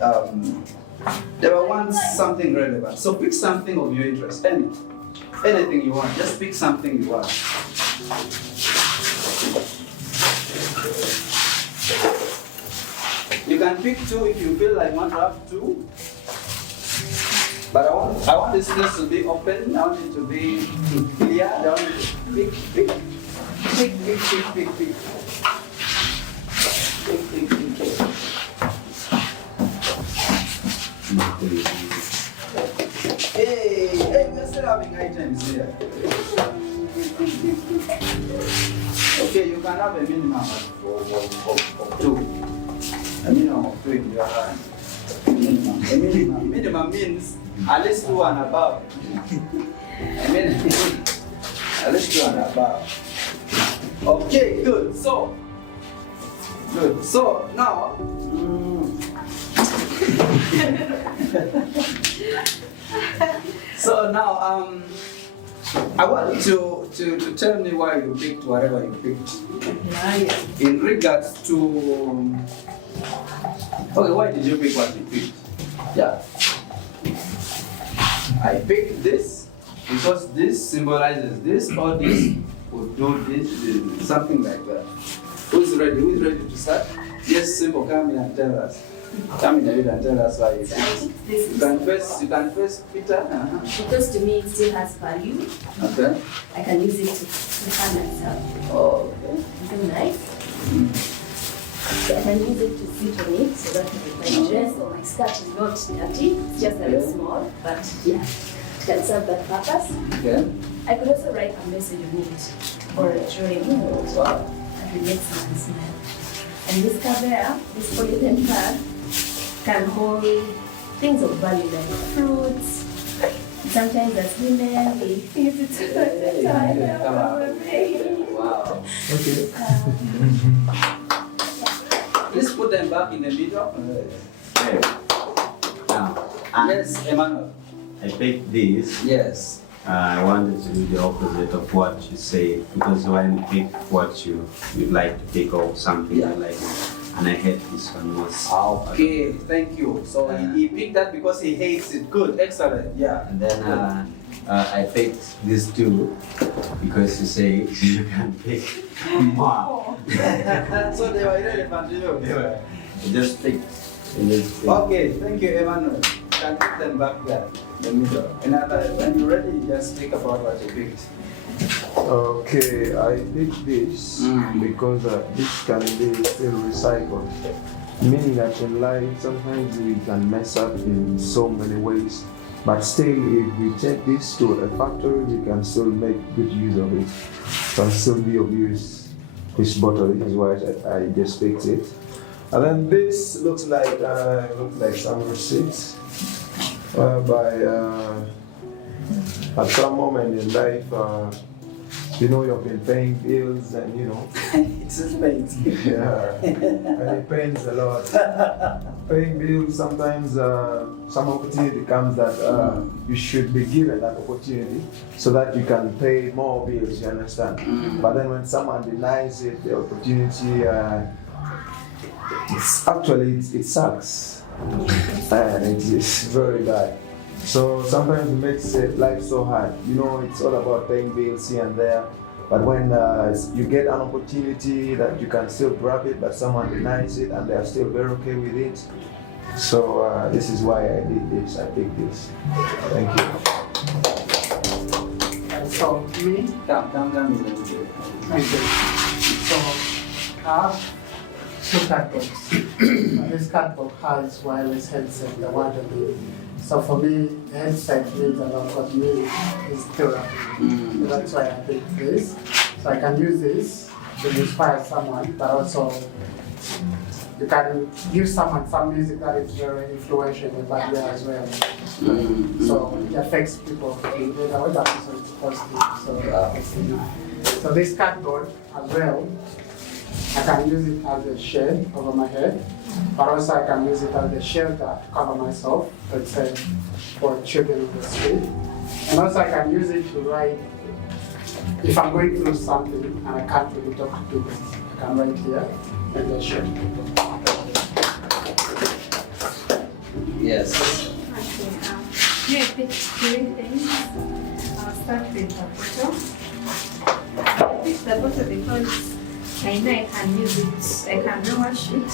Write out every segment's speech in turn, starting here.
they were once something relevant. So pick something of your interest, anything you want. Just pick something you want. You can pick two if you feel like you want to have two. But I want this place to be open. I want it to be clear. I want it to pick. Hey, we're still having items here. Okay, you can have a minimum of two. A minimum of two in your hand. Minimum means at least two and above. At least two and above. Okay, good. So now. So now, I want you to tell me why you picked whatever you picked. In regards to, okay, why did you pick what you picked? Yeah. I picked this because this symbolizes this, or this would do this, something like that. Who's ready? Who's ready to start? Yes, simple. Come in and tell us. Come in and tell us why you picked. You can first, Peter. Because to me it still has value. Okay. I can use it to define myself. Oh, okay. Is it nice? So I can use it to sit on it so that my dress or my skirt is not dirty. It's just a little small, but yeah, it can serve that purpose. Okay. I could also write a message on it or a drawing that relates to my smile. And this cover, this polyethylene card, can hold things of value like fruits. Sometimes as women, we use it to Wow. Okay. Please put them back in the middle. Okay. Now, Yes, Emmanuel. I picked this. Yes. I wanted to do the opposite of what you say, because when you pick what you'd like to pick or something you like, and I hate this one most. Okay, thank you. So he picked that because he hates it. Good, excellent. Yeah. And then I picked this too because you say you can pick more. So they were irrelevant to you. I just picked. Okay, thank you, Emmanuel. Can put them back there, in the middle. And when you're ready, just speak about what you picked. Okay, I picked this because this can be still recycled. Meaning that in life, sometimes we can mess up in so many ways. But still, if we take this to a factory, we can still make good use of it. Can still be of use. This bottle is why I just picked it. And then this looks like some receipts. At some moment in life, you've been paying bills and It's pains. yeah, and it pains a lot. Paying bills, sometimes some opportunity comes that you should be given that opportunity so that you can pay more bills, you understand? But then when someone denies it, the opportunity, it sucks. And it is very bad. So sometimes it makes life so hard. It's all about paying bills here and there. But when you get an opportunity that you can still grab it, but someone denies it and they are still very okay with it. So this is why I did this. I picked this. Thank you. So me, Come. so I have two cardboards. This cardboard has wireless headset, the one that we. So for me, the headset means a lot because me is therapy. So that's why I picked this. So I can use this to inspire someone, but also you can give someone some music that is very influential in the bad way as well. So it affects people in the way that is positive. So this cardboard as well, I can use it as a shade over my head, but also I can use it as a shelter to cover myself, let's say, for children on the street. And also I can use it to write, if I'm going through something and I can't really talk to people, I can write here and then share to people. Yes. Okay, here I picked 3 things. I'll start with the bottle. I picked the bottle because I know I can use it, I can wash it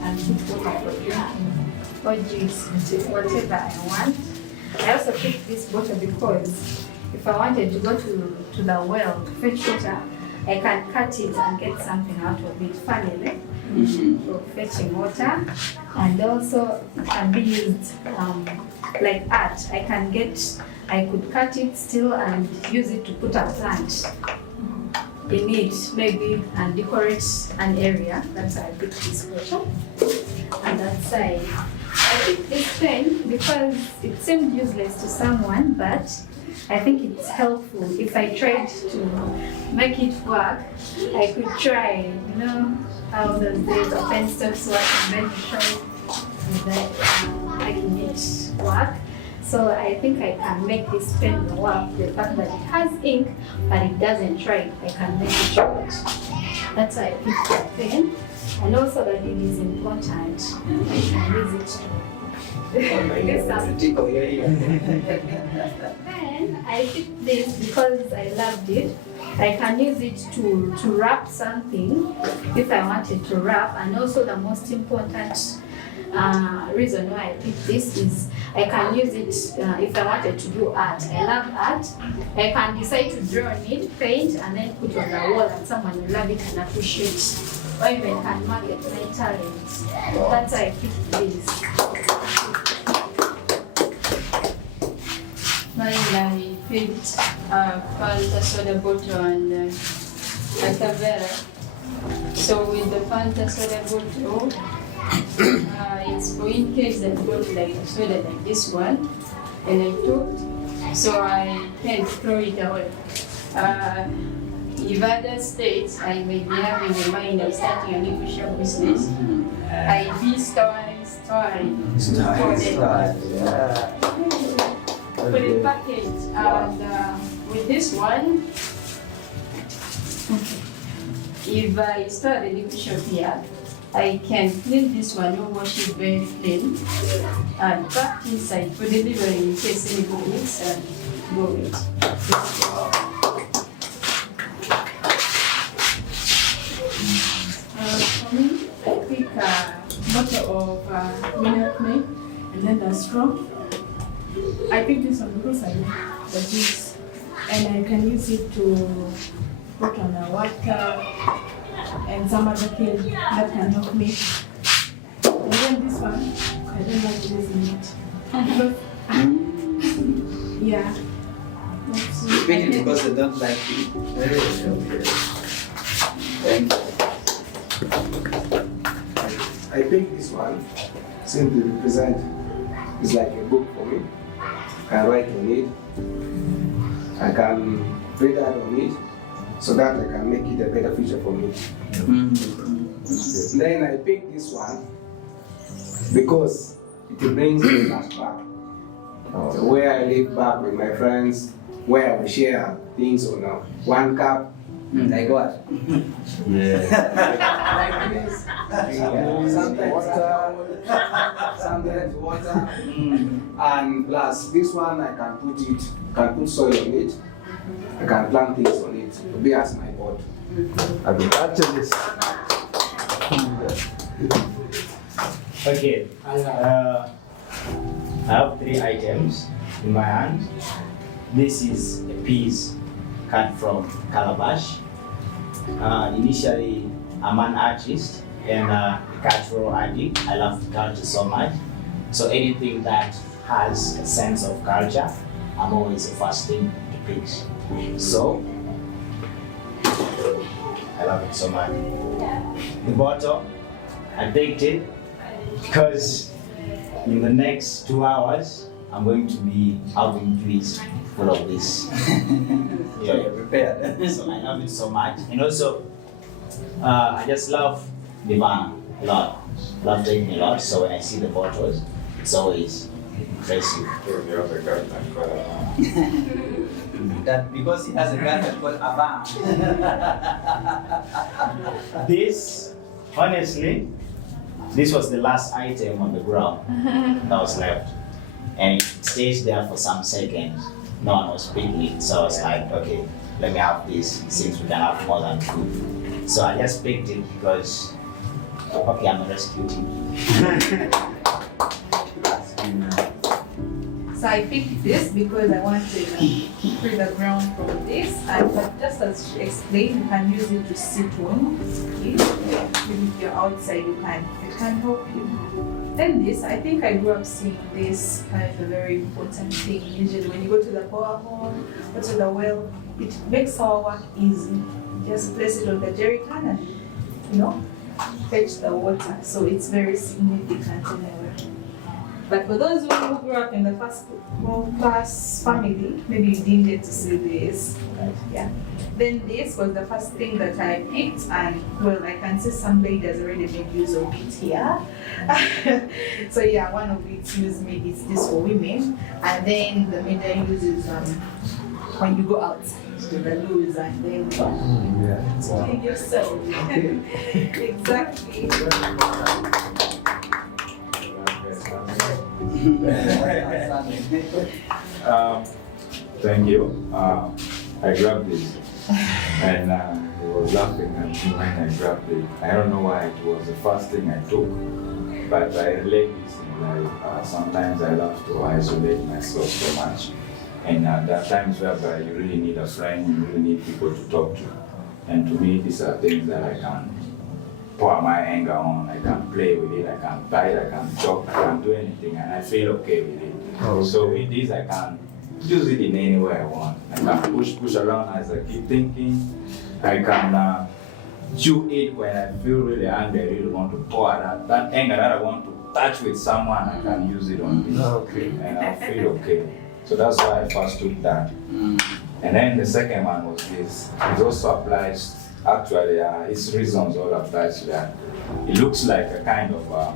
and put water for drinking or juice, whatever I want. I also picked this bottle because if I wanted to go to the well to fetch water, I can cut it and get something out of it, funnily, for fetching water. And also it can be used like art. I could cut it still and use it to put a plant in it, maybe, and decorate an area. That's why I picked this bottle. And that side, I picked this pen because it seemed useless to someone, but I think it's helpful. If I tried to make it work, I could try, how those days of pen stops work, and then try making it work. So I think I can make this pen work. The fact that it has ink, but it doesn't try, I can make it work. That's why I picked the pen. And also that it is important. I can use it to do something. Then I picked this because I loved it. I can use it to wrap something if I wanted to wrap. And also the most important reason why I picked this is I can use it if I wanted to do art. I love art. I can decide to draw on it, paint, and then put on the wall, and someone will love it and appreciate it. Or even can market my talent. That's why I picked this. Mine, I picked Fanta soda bottle and a Tavera. So with the Fanta soda bottle, it's for in case I got like a soda like this one, and I took, so I can't throw it away. If other states, I may be having a mind of starting a new shop business. I be storing. Put it package, and with this one, if I start a new shop here, I can clean this one, no wash it very clean, and pack inside for delivery in case anybody needs and go with. For me, I pick a bottle of Minute Maid and then the straw. I picked this one because I like the juice, and I can use it to put on the water and some other thing that can help me. And then this one, I don't like using it. Yeah. You pick it because they don't like you. Thank you. I picked this one simply to represent it's like a book for me. I can write on it. I can read out on it so that I can make it a better future for me. Then I picked this one because it brings me back. Where I live back with my friends, where we share things on one cup. Like what? Like this. Sometimes water. And plus this one I can put soil on it. I can plant things on it to be as my pot. I will actually Okay, I have 3 items in my hand. This is a piece cut from calabash. Initially, I'm an artist and a cultural addict. I love culture so much. So anything that has a sense of culture, I'm always the first thing to pick. So, I love it so much. The bottle, I picked it because in the next 2 hours, I'm going to be having juice full of this. You're prepared. So I love it so much. And also, I just love Nirvana a lot. Love drinking a lot. So when I see the bottles, it's always impressive. That because he has a gadget called Avant. This, honestly, this was the last item on the ground that was left. And it stays there for some seconds. No one was picking it. So I was like, okay, let me have this since we can have more than two. So I just picked it because, okay, I'm a rescue team. So I picked this because I want to free the ground from this. And but just as she explained, you can use it to sit on. Maybe if you're outside, it can help you. Then this, I think I grew up seeing this kind of a very important thing. Usually when you go to the power home or to the well, it makes our work easy. Just place it on the jerry can and, you know, fetch the water. So it's very significant anyway. But for those who grew up in the first world class family, maybe you didn't get to see this. But yeah. Then this was the first thing that I picked, and well, I can see some lady has already made use of it here. So yeah, one of it used maybe it's this for women, and then the major use is when you go out to the loos and then to clean yourself. Exactly. Thank you. I grabbed this and he was laughing at me when I grabbed it. I don't know why it was the first thing I took, but I relate this in life. Sometimes I love to isolate myself so much. And there are times whereby you really need a friend, you really need people to talk to. And to me, these are things that I can pour my anger on, I can play with it, I can bite, I can chop, I can do anything, and I feel okay with it. Okay. So with this, I can use it in any way I want. I can push around as I keep thinking. I can chew it when I feel really angry, I really want to pour out that anger that I want to touch with someone, I can use it on this. Okay. And I feel okay. So that's why I first took that. And then the second one was this. It also applies. Actually, its reasons all applies to that. It looks like a kind of a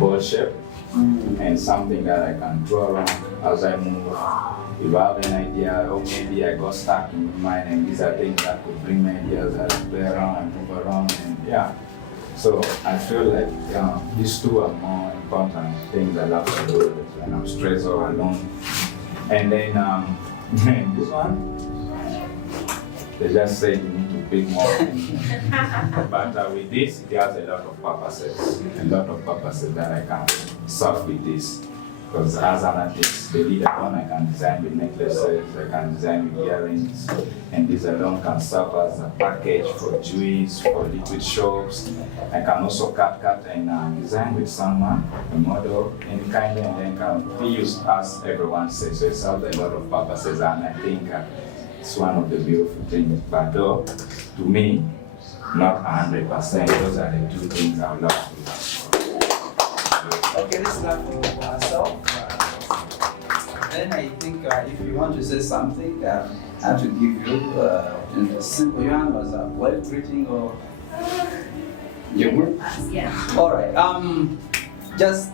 ball shape and something that I can draw around as I move. If I have an idea, or maybe I got stuck in my mind, and these are things that could bring me ideas that I play around and move around, and yeah. So I feel like these two are more important things I love to do when I'm stressed or alone. And then this one, they just say you need to pick more. But with this, it has a lot of purposes that I can solve with this. Because as an artist, the lead alone, I can design with necklaces, I can design with earrings, and this alone can serve as a package for jewelries, for liquid shops. I can also cut and design with someone, a model, any kind, and then can be used as everyone says. So it serves a lot of purposes, and I think it's one of the beautiful things. But though, to me, not 100%, those are the two things I would love to have. Okay, let's start for ourselves. Then I think if you want to say something, I have to give you a simple. Johan was well greeting or you good? Yeah. All right. Just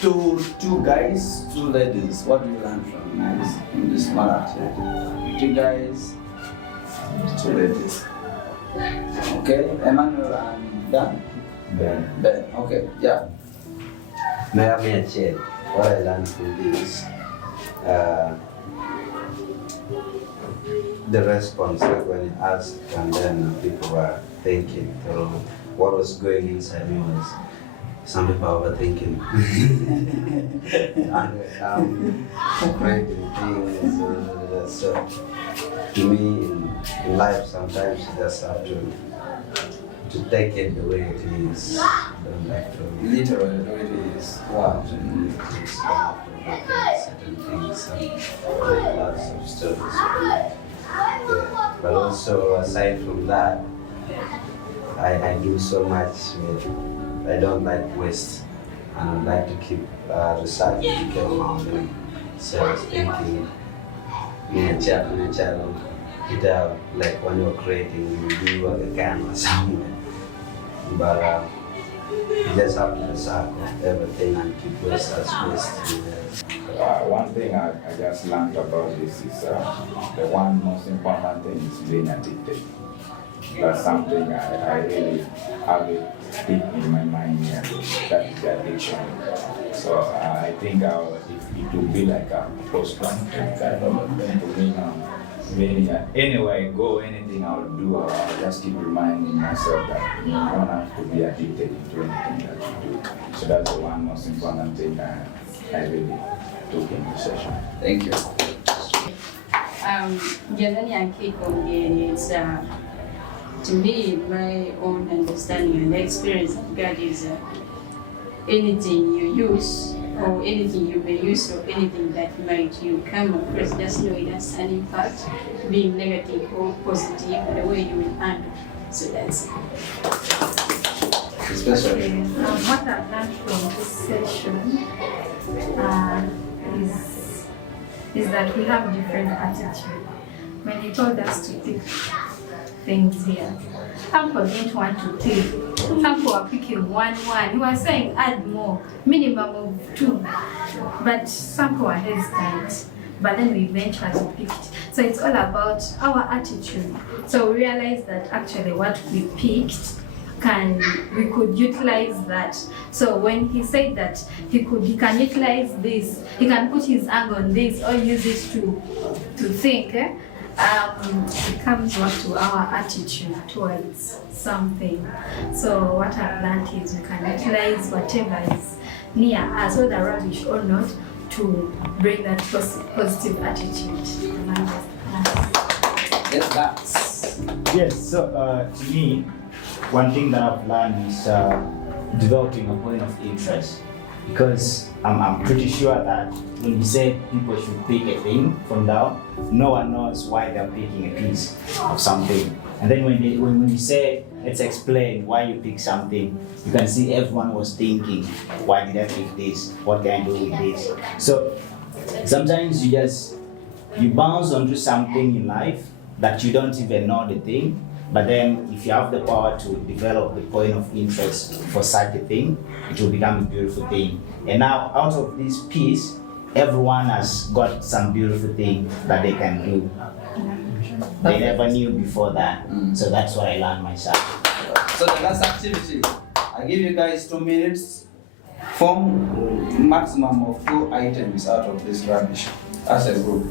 two guys, two ladies. What do you learn from this small activity? Two guys, two ladies. Okay, Emmanuel and Dan. Ben. Okay. Yeah. May I mention what I learned from this? The response, like when you asked, and then people were thinking through what was going inside me was some people are overthinking. And creating things. So to me, in life, sometimes you just have to take it the way it is. Don't have to Literally, the way it is. Wow. certain things and lots of stories. Yeah. But also aside from that, I do so much with, I don't like waste, and I like to keep recycling around me. So I was thinking, nature, like when you're creating, you do a camera somewhere. But you just have to recycle everything and keep waste as waste. One thing I just learned about this is the one most important thing is being addicted. That's something I really have it deep in my mind, yeah, that is the addiction. So I think it will be like a post-traumatic kind of thing for me now. Anywhere I go, anything I'll do, I'll just keep reminding myself that you don't have to be addicted to anything that you do. So that's the one most important thing I really took in the session. Thank you. Generally, I keep on getting it's to me, my own understanding and experience of God is anything you use or anything you may use or anything that might you come across, just know it has an impact, being negative or positive, the way you will handle. So that's it. Especially. What I've learned from this session is that we have different attitude. When he told us to pick things here, some people didn't want to pick. Some people were picking one. He was saying add more, minimum of 2. But some people were hesitant. But then we eventually picked. So it's all about our attitude. So we realized that actually what we picked, we could utilize that. So when he said that he can utilize this, he can put his angle on this or use it to think, it comes back to our attitude towards something. So what I've learned is we can utilize whatever is near us, whether rubbish or not, to bring that positive attitude. Yes, so to me, one thing that I've learned is developing a point of interest, because I'm pretty sure that when you say people should pick a thing from down, no one knows why they're picking a piece of something. And then when you say, let's explain why you pick something, you can see everyone was thinking, why did I pick this? What can I do with this? So sometimes you bounce onto something in life that you don't even know the thing. But then if you have the power to develop the point of interest for such a thing, it will become a beautiful thing. And now out of this piece, everyone has got some beautiful thing that they can do. They never knew before that. So that's what I learned myself. So the last activity, I give you guys 2 minutes, form maximum of 2 items out of this rubbish as a group.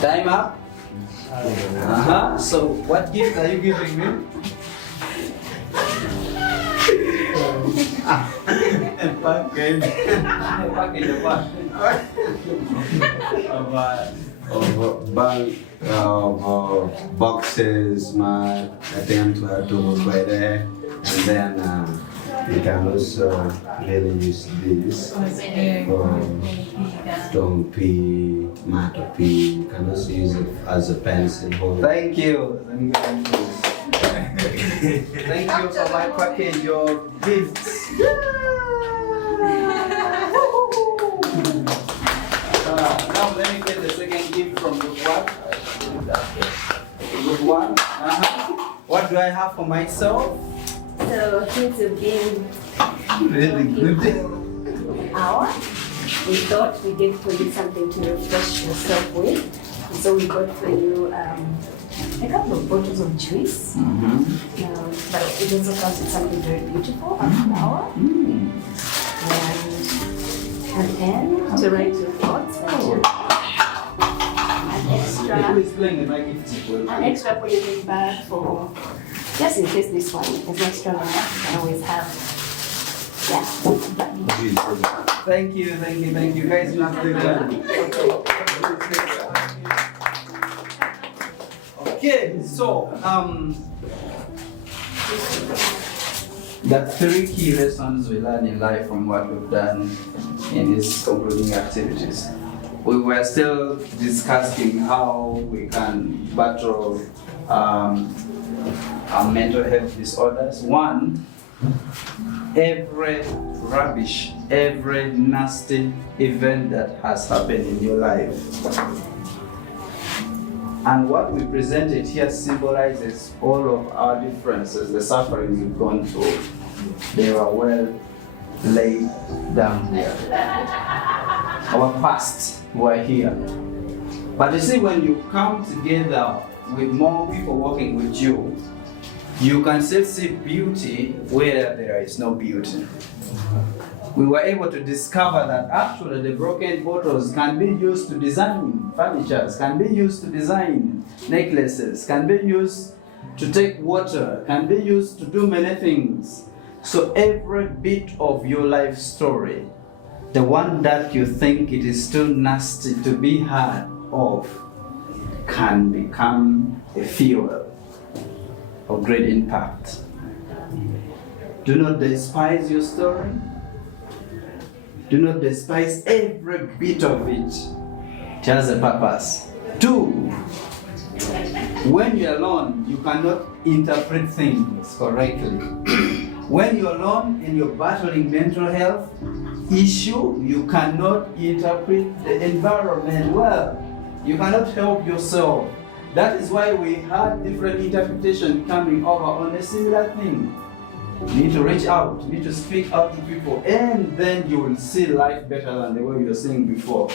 Time up. So what gift are you giving me? A package. A package of what? Of boxes, mat, I think tools right there, and then you can also really use this for stone pea, mat pea. You can also use it as a pencil holder. Thank you. Thank you for my package of gifts. Now let me get the second gift from group 1. Group 1. What do I have for myself? So things have been Really good. hour. We thought we gave for you something to refresh yourself with. So we got for you a couple of bottles of juice. But it also comes with something very beautiful, a flower. And a pen to write your thoughts. An extra polythene bag for, just in case this one is not strong enough, you can always have, Thank you. Guys, you have to do that. Okay, so the 3 key lessons we learn in life from what we've done in these concluding activities. We were still discussing how we can battle our mental health disorders. 1, every rubbish, every nasty event that has happened in your life. And what we presented here symbolizes all of our differences, the suffering we've gone through. They were well laid down here. our past who are here. But you see, when you come together with more people working with you, you can still see beauty where there is no beauty. We were able to discover that actually the broken bottles can be used to design furniture, can be used to design necklaces, can be used to take water, can be used to do many things. So every bit of your life story, the one that you think it is too nasty to be heard of, can become a fuel of great impact. Do not despise your story. Do not despise every bit of it. It has a purpose. 2, when you're alone, you cannot interpret things correctly. When you're alone and you're battling mental health issue, you cannot interpret the environment well. You cannot help yourself. That is why we had different interpretations coming over on a similar thing. You need to reach out, you need to speak out to people, and then you will see life better than the way you were seeing before.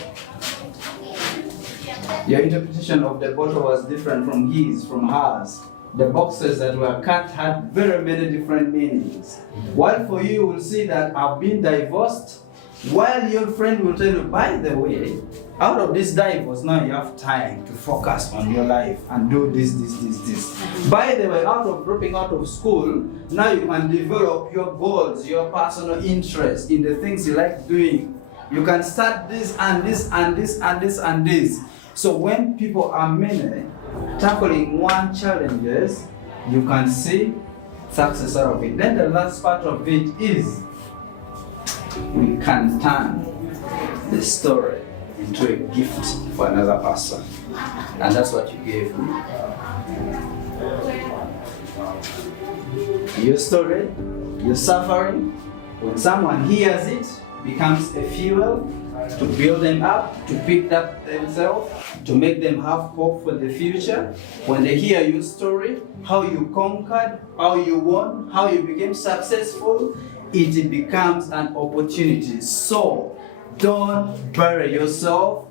Your interpretation of the bottle was different from his, from hers. The boxes that were cut had very many different meanings. While for you, you will see that I've been divorced, while your friend will tell you, by the way, out of this divorce, now you have time to focus on your life and do this. By the way, out of dropping out of school, now you can develop your goals, your personal interest in the things you like doing. You can start this and this and this and this and this. So when people are many tackling one challenges, you can see success out of it. Then the last part of it is we can turn the story into a gift for another person. And that's what you gave me. Your story, your suffering, when someone hears it, becomes a fuel to build them up, to pick up themselves, to make them have hope for the future. When they hear your story, how you conquered, how you won, how you became successful, it becomes an opportunity. So don't bury yourself.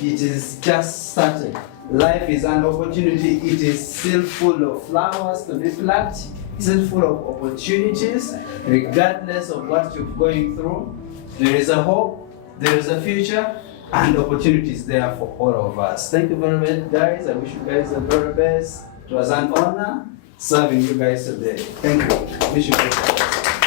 It is just started. Life is an opportunity. It is still full of flowers to be plucked, still full of opportunities, regardless of what you're going through. There is a hope, there is a future, and opportunities there for all of us. Thank you very much, guys. I wish you guys the very best. It was an honor serving you guys today. Thank you. Wish you the best.